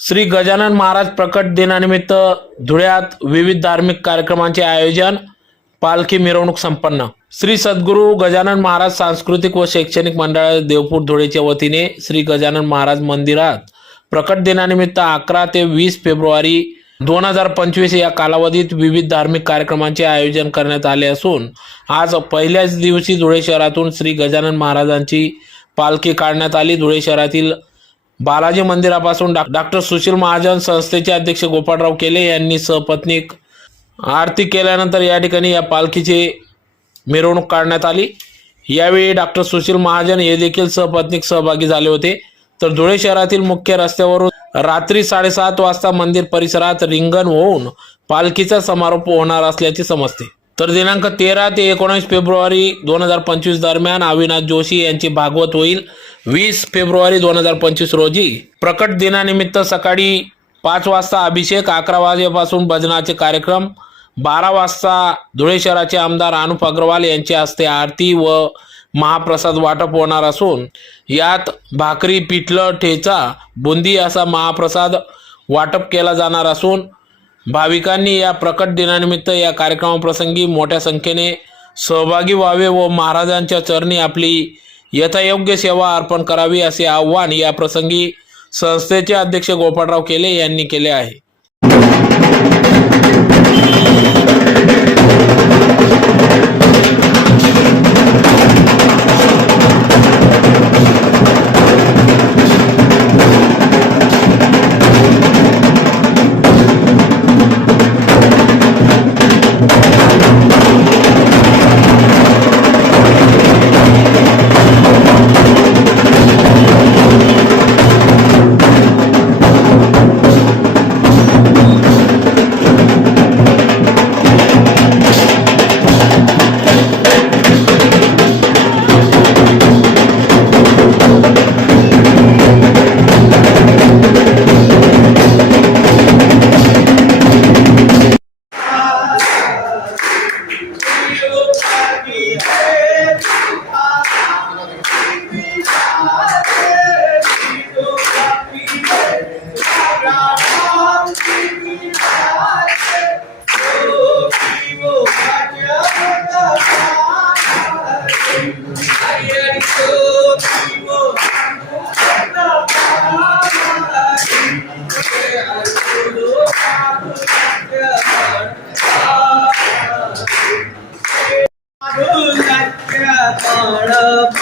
श्री गजानन महाराज प्रकट दिनानिमित्त धुळ्यात विविध धार्मिक कार्यक्रमांचे आयोजन पालखी मिरवणूक संपन्न. श्री सद्गुरू गजानन महाराज सांस्कृतिक व शैक्षणिक मंडळ देवपूर धुळेच्या वतीने श्री गजानन महाराज मंदिरात प्रकट दिनानिमित्त अकरा ते वीस फेब्रुवारी दोन हजार पंचवीस या कालावधीत विविध धार्मिक कार्यक्रमांचे आयोजन करण्यात आले असून आज पहिल्याच दिवशी धुळे शहरातून श्री गजानन महाराजांची पालखी काढण्यात आली. धुळे शहरातील बालाजी मंदिरापासून डॉ- डॉक्टर सुशील महाजन संस्थेचे अध्यक्ष गोपाळराव केले यांनी सहपत्नीक आरती केल्यानंतर या ठिकाणी या पालखीची मिरवणूक काढण्यात आली. यावेळी डॉक्टर सुशील महाजन हे देखील सहपत्नीक सहभागी झाले होते. तर धुळे शहरातील मुख्य रस्त्यावरून रात्री साडेसात वाजता मंदिर परिसरात रिंगण होऊन पालखीचा समारोप होणार असल्याचे समजते. तर दिनांक तेरा ते एकोणीस फेब्रुवारी दोन हजार पंचवीस दरम्यान अविनाश जोशी यांची भागवत होईल. वीस फेब्रुवारी दोन हजार पंचवीस रोजी प्रकट दिनानिमित्त सकाळी पाच वाजता अभिषेक अकरा वाजेपासून भजनाचे कार्यक्रम बारा वाजता धुळे शहराचे आमदार अनुप अग्रवाल यांच्या हस्ते आरती व महाप्रसाद वाटप होणार असून यात भाकरी पिठलं ठेचा बुंदी असा महाप्रसाद वाटप केला जाणार असून भाविकांनी या प्रकट दिनानिमित्त या कार्यक्रमाप्रसंगी मोठ्या संख्येने सहभागी व्हावे व महाराजांच्या चरणी आपली यथायोग्य सेवा अर्पण करावी असे आव्हान या प्रसंगी संस्थेचे अध्यक्ष गोपाळराव केले यांनी केले आहे. Lord of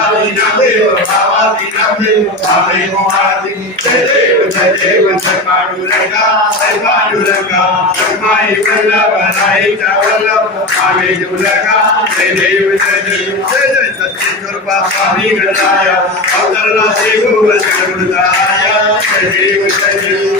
Hari Nam Deva Hari Nam Deva Hari Hari Jai Deva Jai Deva Jai Madhuranga Jai Madhuranga Mai Vallabha Rai Vallabha Hari Durga Jai Deva Jai Deva Jai Jai Satyakarpa Hari Ganaya Avtarana Deva Jai Deva Jai Deva